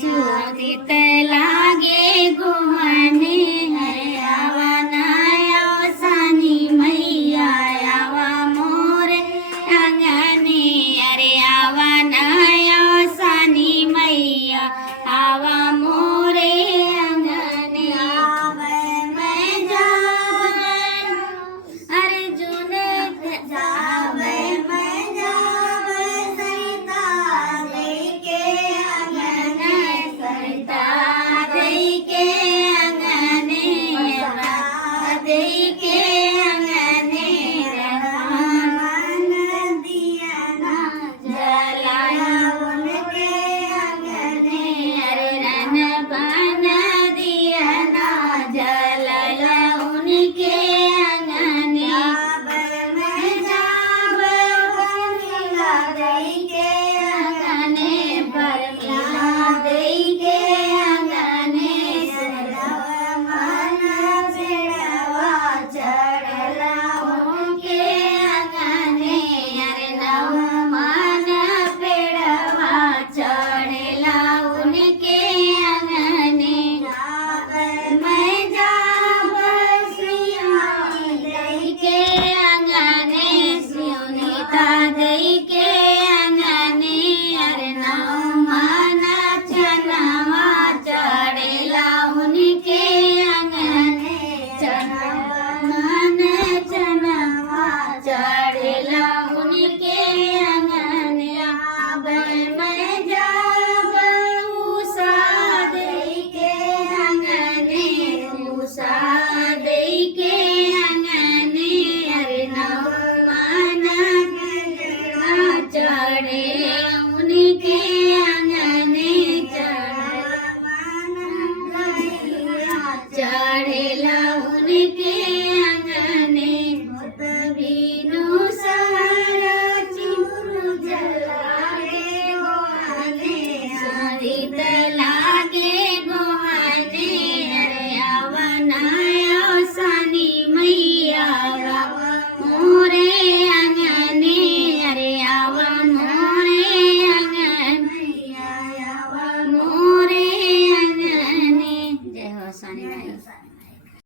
सुरतीत लागे गुमने आवानाया सानी मैया आवा मोरे अंगने अरे आवानाया सानी मैया आवा मोरे अंगने आवे मैं जावे अर्जुन जावे मैं जावे सरिता लेके अंगने सरिता देके अंगने देके अंगने रहमान दिया ना जलाया उनके अंगने अरे रन बन दिया ना जलाया उनके अंगने मैं जाब बरमिला दई के अंगने बरमिला दई के अंगने मन पेड़वा चढ़ला उनके अंगने अरे नव मन पेड़वा चढ़ला उनके अंगने मैं जाब श्रीमती दई के अंगने सुनीता दई के अंगने अरे नव मन चनवा चढ़ला उनके अंगने मन चनवा चढ़ला उनके अंगने मैं जाब उषा दई के अंगने उषा दई के अंगने अरे नव मन चढ़े उनके